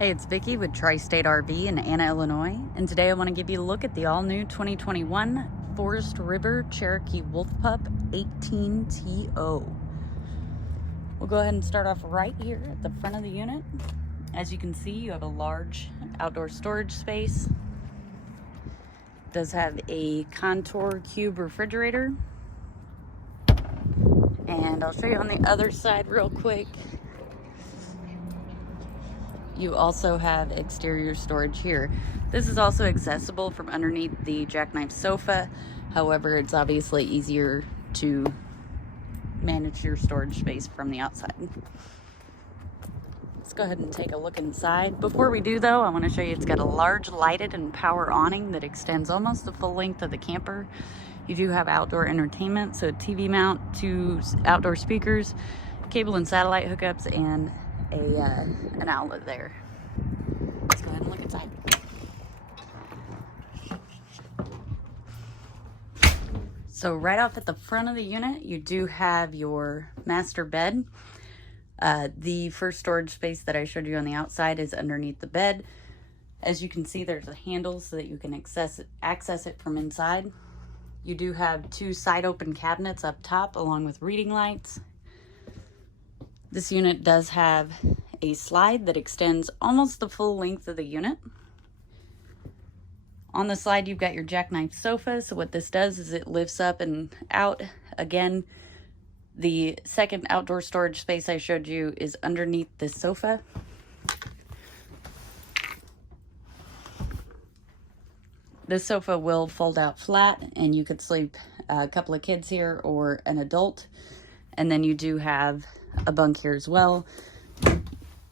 Hey, it's Vicki with Tri-State RV in Anna, Illinois, and today I want to give you a look at the all-new 2021 Forest River Cherokee Wolf Pup 18TO. We'll go ahead and start off right here at the front of the unit. As you can see, you have a large outdoor storage space. It does have a Contour cube refrigerator. And I'll show you on the other side real quick. You also have exterior storage here. This is also accessible from underneath the jackknife sofa. However, it's obviously easier to manage your storage space from the outside. Let's go ahead and take a look inside. Before we do though, I want to show you it's got a large lighted and power awning that extends almost the full length of the camper. You do have outdoor entertainment, so TV mount, 2 outdoor speakers, cable and satellite hookups, and an outlet there. Let's go ahead and look inside. So right off at the front of the unit, you do have your master bed. The first storage space that I showed you on the outside is underneath the bed. As you can see, there's a handle so that you can access it from inside. You do have 2 side open cabinets up top along with reading lights. This unit does have a slide that extends almost the full length of the unit. On the slide, you've got your jackknife sofa. So what this does is it lifts up and out. Again, the second outdoor storage space I showed you is underneath the sofa. This sofa will fold out flat and you could sleep a couple of kids here or an adult. And then you do have a bunk here as well.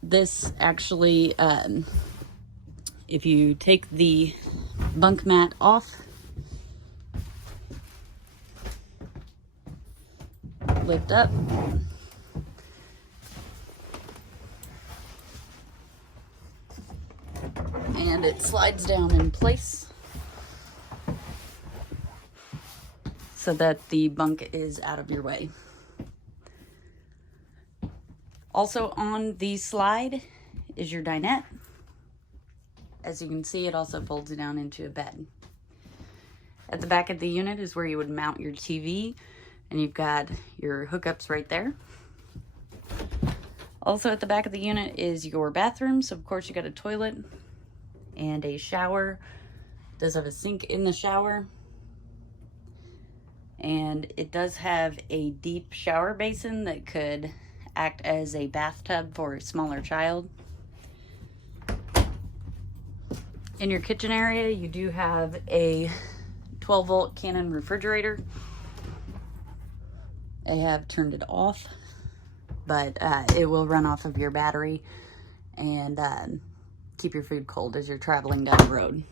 This actually, if you take the bunk mat off, lift up, and it slides down in place so that the bunk is out of your way. Also on the slide is your dinette. As you can see, it also folds down into a bed. At the back of the unit is where you would mount your TV, and you've got your hookups right there. Also at the back of the unit is your bathroom. So of course you got a toilet and a shower. It does have a sink in the shower. And it does have a deep shower basin that could act as a bathtub for a smaller child. In your kitchen area, you do have a 12-volt Canon refrigerator. I have turned it off, but it will run off of your battery and keep your food cold as you're traveling down the road.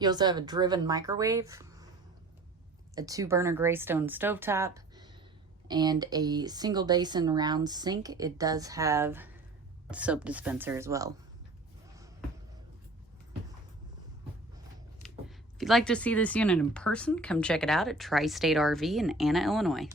You also have a driven microwave, a 2-burner Greystone stovetop, and a single basin round sink. It does have soap dispenser as well. If you'd like to see this unit in person, come check it out at Tri-State RV in Anna, Illinois.